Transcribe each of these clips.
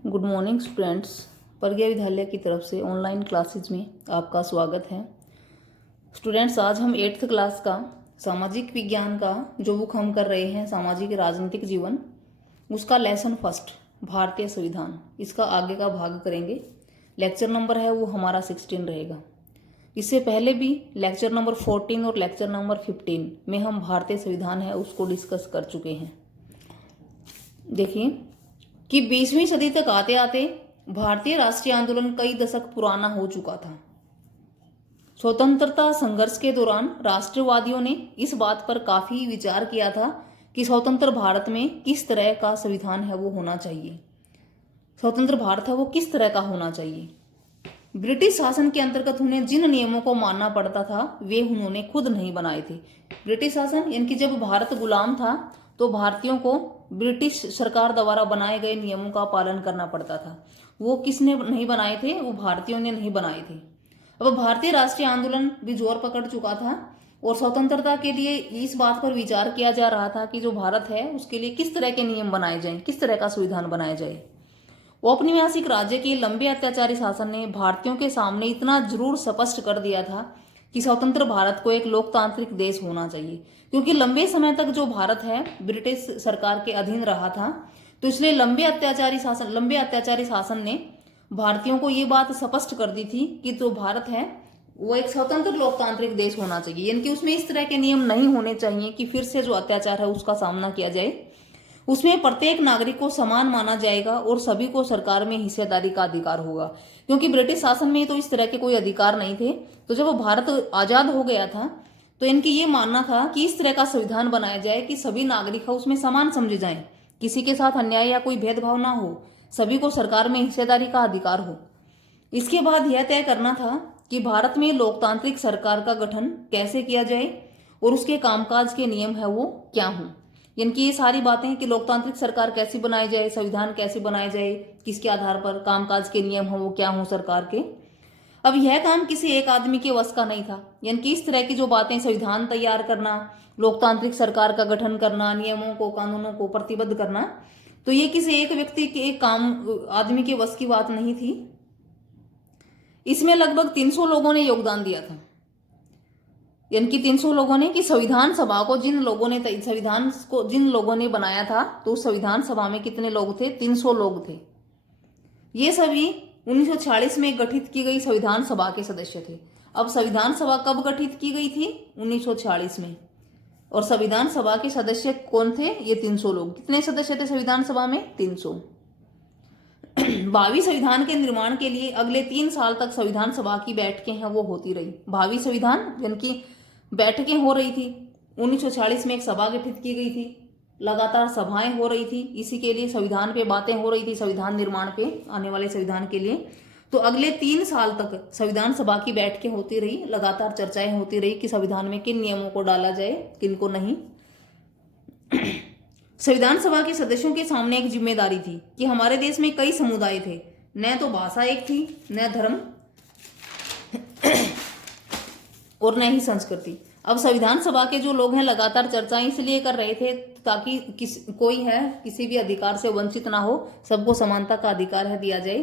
Good morning students. प्रज्ञा विद्यालय की तरफ से ऑनलाइन क्लासेज में आपका स्वागत है। स्टूडेंट्स, आज हम 8th क्लास का सामाजिक विज्ञान का जो बुक हम कर रहे हैं, सामाजिक राजनीतिक जीवन, उसका लेसन फर्स्ट भारतीय संविधान, इसका आगे का भाग करेंगे। लेक्चर नंबर है वो हमारा 16 रहेगा। इससे पहले भी लेक्चर नंबर 14 और लेक्चर नंबर 15 में हम भारतीय संविधान है उसको डिस्कस कर चुके हैं। देखिए कि 20वीं सदी तक आते आते भारतीय राष्ट्रीय आंदोलन कई दशक पुराना हो चुका था। स्वतंत्रता संघर्ष के दौरान राष्ट्रवादियों ने इस बात पर काफी विचार किया था कि स्वतंत्र भारत में किस तरह का संविधान है वो होना चाहिए, स्वतंत्र भारत है वो किस तरह का होना चाहिए। ब्रिटिश शासन के अंतर्गत उन्हें जिन नियमों को मानना पड़ता था वे उन्होंने खुद नहीं बनाए थे। ब्रिटिश शासन यानी कि जब भारत गुलाम था तो भारतीयों को ब्रिटिश सरकार द्वारा बनाए गए नियमों का पालन करना पड़ता था। वो किसने नहीं बनाए थे? वो भारतीयों ने नहीं बनाए थे। अब भारतीय राष्ट्रीय आंदोलन भी जोर पकड़ चुका था और स्वतंत्रता के लिए इस बात पर विचार किया जा रहा था कि जो भारत है उसके लिए किस तरह के नियम बनाए जाएं, किस तरह का संविधान बनाया जाए। औपनिवेशिक राज्य के लंबे अत्याचारी शासन ने भारतीयों के सामने इतना जरूर स्पष्ट कर दिया था कि स्वतंत्र भारत को एक लोकतांत्रिक देश होना चाहिए, क्योंकि लंबे समय तक जो भारत है ब्रिटिश सरकार के अधीन रहा था, तो इसलिए लंबे अत्याचारी शासन ने भारतीयों को ये बात स्पष्ट कर दी थी कि जो भारत है वो एक स्वतंत्र लोकतांत्रिक देश होना चाहिए, यानी कि उसमें इस तरह के नियम नहीं होने चाहिए कि फिर से जो अत्याचार है उसका सामना किया जाए। उसमें प्रत्येक नागरिक को समान माना जाएगा और सभी को सरकार में हिस्सेदारी का अधिकार होगा, क्योंकि ब्रिटिश शासन में तो इस तरह के कोई अधिकार नहीं थे। तो जब भारत आजाद हो गया था तो इनकी ये मानना था कि इस तरह का संविधान बनाया जाए कि सभी नागरिक उसमें समान समझे जाएं, किसी के साथ अन्याय या कोई भेदभाव ना हो, सभी को सरकार में हिस्सेदारी का अधिकार हो। इसके बाद यह तय करना था कि भारत में लोकतांत्रिक सरकार का गठन कैसे किया जाए और उसके कामकाज के नियम है वो क्या हों। यानी कि ये सारी बातें कि लोकतांत्रिक सरकार कैसी बनाई जाए, संविधान कैसे बनाया जाए, किसके आधार पर, कामकाज के नियम हो वो क्या हों सरकार के। अब यह काम किसी एक आदमी के वश का नहीं था। यानी कि इस तरह की जो बातें, संविधान तैयार करना, लोकतांत्रिक सरकार का गठन करना, नियमों को, कानूनों को प्रतिबद्ध करना, तो ये किसी एक व्यक्ति के, एक आदमी के वश की बात नहीं थी। इसमें लगभग 300 लोगों ने योगदान दिया था। यानी कि 300 लोगों ने, कि संविधान सभा को जिन लोगों ने बनाया था, तो संविधान सभा में कितने लोग थे? 300 लोग थे। ये सभी 1946 में गठित की गई संविधान सभा के सदस्य थे। अब संविधान सभा कब गठित की गई थी? 1946 में। और संविधान सभा के सदस्य कौन थे? ये 300 लोग। कितने सदस्य थे संविधान सभा में? 300। भावी संविधान के निर्माण के लिए अगले 3 साल तक संविधान सभा की बैठकें हैं वो होती रही। भावी संविधान यानी कि बैठकें हो रही थी। 1940 में एक सभा गठित की गई थी, लगातार सभाएं हो रही थी, इसी के लिए संविधान पे बातें हो रही थी, संविधान निर्माण पे, आने वाले संविधान के लिए। तो अगले 3 साल तक संविधान सभा की बैठकें होती रही, लगातार चर्चाएं होती रही कि संविधान में किन नियमों को डाला जाए, किन को नहीं। संविधान सभा के सदस्यों के सामने एक जिम्मेदारी थी कि हमारे देश में कई समुदाय थे, न तो भाषा एक थी, न धर्म और न ही संस्कृति। अब संविधान सभा के जो लोग हैं लगातार चर्चाएं इसलिए कर रहे थे ताकि कोई है किसी भी अधिकार से वंचित ना हो, सबको समानता का अधिकार है दिया जाए।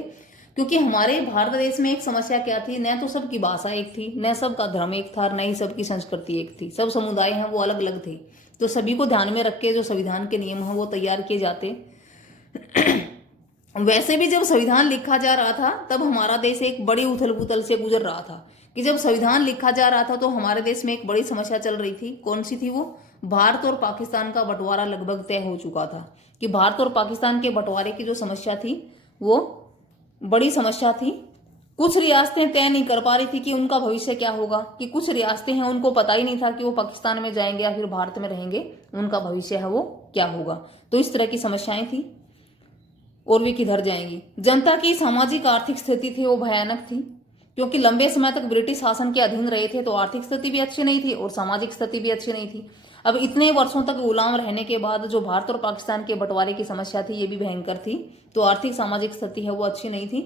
क्योंकि हमारे भारत देश में एक समस्या क्या थी? न तो सबकी भाषा एक थी, न सबका धर्म एक था, न ही सबकी संस्कृति एक थी। सब समुदाय हैं वो अलग अलग थे। तो सभी को ध्यान में रख के जो संविधान के नियम हैं वो तैयार किए जाते। वैसे भी जब संविधान लिखा जा रहा था तब हमारा देश एक बड़ी उथल पुथल से गुजर रहा था। कि जब संविधान लिखा जा रहा था तो हमारे देश में एक बड़ी समस्या चल रही थी। कौन सी थी वो? भारत और पाकिस्तान का बंटवारा लगभग तय हो चुका था। कि भारत और पाकिस्तान के बंटवारे की जो समस्या थी वो बड़ी समस्या थी। कुछ रियासतें तय नहीं कर पा रही थी कि उनका भविष्य क्या होगा, कि कुछ रियासतें हैं उनको पता ही नहीं था कि वो पाकिस्तान में जाएंगे या फिर भारत में रहेंगे, उनका भविष्य है वो क्या होगा। तो इस तरह की समस्याएं थी और वे किधर जाएंगी। जनता की सामाजिक आर्थिक स्थिति थी वो भयानक थी, क्योंकि लंबे समय तक ब्रिटिश शासन के अधीन रहे थे, तो आर्थिक स्थिति भी अच्छी नहीं थी और सामाजिक स्थिति भी अच्छी नहीं थी। अब इतने वर्षों तक गुलाम रहने के बाद जो भारत और पाकिस्तान के बंटवारे की समस्या थी ये भी भयंकर थी, तो आर्थिक सामाजिक स्थिति है वो अच्छी नहीं थी।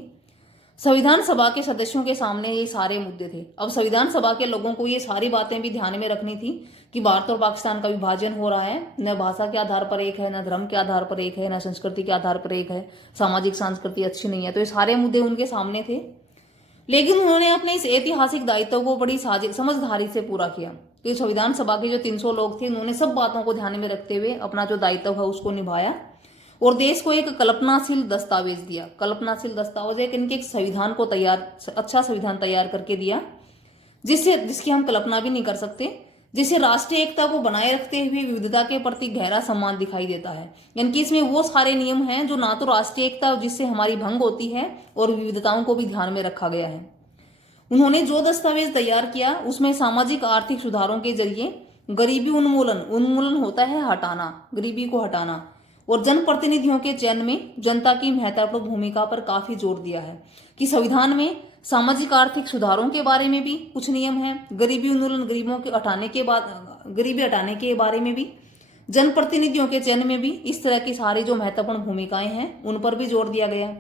संविधान सभा के सदस्यों के सामने ये सारे मुद्दे थे। अब संविधान सभा के लोगों को ये सारी बातें भी ध्यान में रखनी थी कि भारत और पाकिस्तान का विभाजन हो रहा है, न भाषा के आधार पर एक है, न धर्म के आधार पर एक है, न संस्कृति के आधार पर एक है, सामाजिक संस्कृति अच्छी नहीं है। तो ये सारे मुद्दे उनके सामने थे, लेकिन उन्होंने अपने इस ऐतिहासिक दायित्व को बड़ी समझदारी से पूरा किया। कि संविधान सभा के जो 300 लोग थे, उन्होंने सब बातों को ध्यान में रखते हुए अपना जो दायित्व है उसको निभाया और देश को एक कल्पनाशील दस्तावेज दिया। कल्पनाशील दस्तावेज एक इनके संविधान को अच्छा संविधान तैयार करके दिया, जिसकी हम कल्पना भी नहीं कर सकते, जिससे राष्ट्रीय एकता को बनाए रखते हुए विविधता के प्रति गहरा सम्मान दिखाई देता है। यानी कि इसमें वो सारे नियम हैं जो ना तो राष्ट्रीय एकता जिससे हमारी भंग होती है और विविधताओं को भी ध्यान में रखा गया है। उन्होंने जो दस्तावेज तैयार किया उसमें सामाजिक आर्थिक सुधारों के जरिए गरीबी उन्मूलन होता है हटाना, गरीबी को हटाना, और जनप्रतिनिधियों के चयन में जनता की महत्वपूर्ण भूमिका पर काफी जोर दिया है। कि संविधान में सामाजिक आर्थिक सुधारों के बारे में भी कुछ नियम है, गरीबी उन्मूलन गरीबी हटाने के बारे में भी, जनप्रतिनिधियों के चयन में भी इस तरह की सारी जो महत्वपूर्ण भूमिकाएं हैं उन पर भी जोर दिया गया।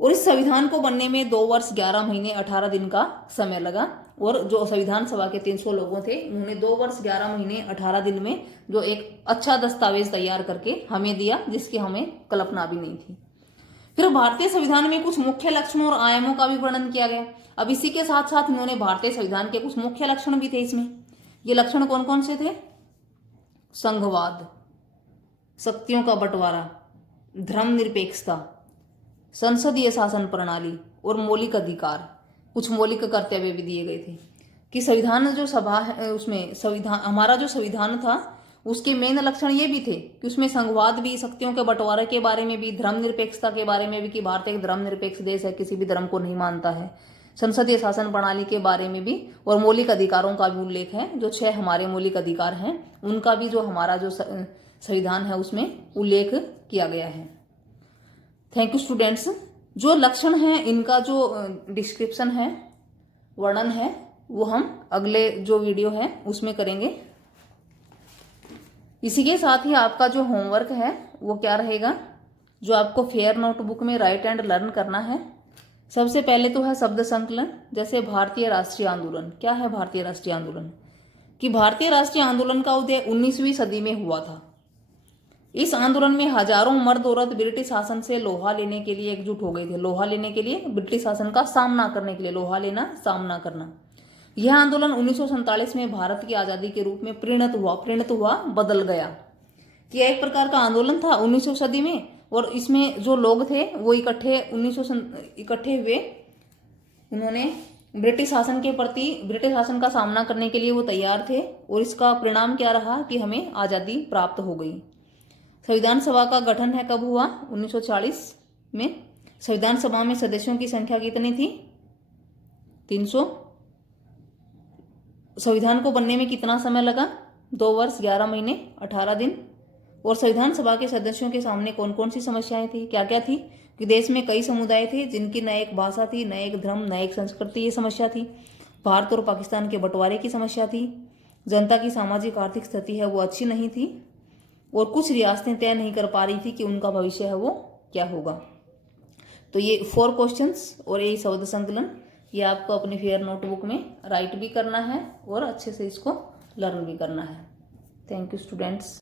और इस संविधान को बनने में 2 वर्ष 11 महीने 18 दिन का समय लगा। और जो संविधान सभा के 300 लोगों थे, उन्होंने 2 वर्ष 11 महीने 18 दिन में जो एक अच्छा दस्तावेज तैयार करके हमें दिया, जिसकी हमें कल्पना भी नहीं थी। फिर भारतीय संविधान में कुछ मुख्य लक्षणों और आयामों का भी वर्णन किया गया। अब इसी के साथ साथ इन्होंने भारतीय संविधान के कुछ मुख्य लक्षण भी थे इसमें। ये लक्षण कौन कौन से थे? संघवाद, शक्तियों का बंटवारा, धर्मनिरपेक्षता, संसदीय शासन प्रणाली और मौलिक अधिकार। कुछ मौलिक कर्तव्य भी दिए गए थे। कि संविधान जो सभा है उसमें हमारा जो संविधान था उसके मेन लक्षण ये भी थे कि उसमें संघवाद भी, शक्तियों के बंटवारे के बारे में भी, धर्मनिरपेक्षता के बारे में भी कि भारत एक धर्मनिरपेक्ष देश है, किसी भी धर्म को नहीं मानता है, संसदीय शासन प्रणाली के बारे में भी, और मौलिक अधिकारों का भी उल्लेख है। जो 6 हमारे मौलिक अधिकार हैं उनका भी जो हमारा जो संविधान है उसमें उल्लेख किया गया है। Thank you students. जो लक्षण है इनका जो डिस्क्रिप्शन है, वर्णन है, वो हम अगले जो वीडियो है उसमें करेंगे। इसी के साथ ही आपका जो होमवर्क है वो क्या रहेगा, जो आपको फेयर नोटबुक में राइट एंड लर्न करना है। सबसे पहले तो है शब्द संकलन। जैसे भारतीय राष्ट्रीय आंदोलन, क्या है भारतीय राष्ट्रीय आंदोलन? कि भारतीय राष्ट्रीय आंदोलन का उदय 19वीं सदी में हुआ था। इस आंदोलन में हजारों मर्द औरत ब्रिटिश शासन से लोहा लेने के लिए एकजुट हो गए थे। लोहा लेने के लिए, ब्रिटिश शासन का सामना करने के लिए, लोहा लेना, सामना करना। यह आंदोलन 1947 में भारत की आजादी के रूप में परिणत हुआ, बदल गया। कि एक प्रकार का आंदोलन था 19वीं सदी में, और इसमें जो लोग थे वो इकट्ठे हुए। उन्होंने ब्रिटिश शासन के प्रति, ब्रिटिश शासन का सामना करने के लिए वो तैयार थे, और इसका परिणाम क्या रहा कि हमें आजादी प्राप्त हो गई। संविधान सभा का गठन है कब हुआ? 1940 में। संविधान सभा में सदस्यों की संख्या कितनी थी? 300। संविधान को बनने में कितना समय लगा? 2 वर्ष 11 महीने 18 दिन। और संविधान सभा के सदस्यों के सामने कौन कौन सी समस्याएं थी, क्या क्या थी? कि देश में कई समुदाय थे जिनकी न एक भाषा थी, न एक धर्म, न एक संस्कृति, ये समस्या थी। भारत और पाकिस्तान के बंटवारे की समस्या थी। जनता की सामाजिक आर्थिक स्थिति है वो अच्छी नहीं थी, और कुछ रियासतें तय नहीं कर पा रही थी कि उनका भविष्य है वो क्या होगा। तो ये 4 क्वेश्चंस और यही शब्द संकलन, ये आपको अपनी फेयर नोटबुक में राइट भी करना है और अच्छे से इसको लर्न भी करना है। Thank you students.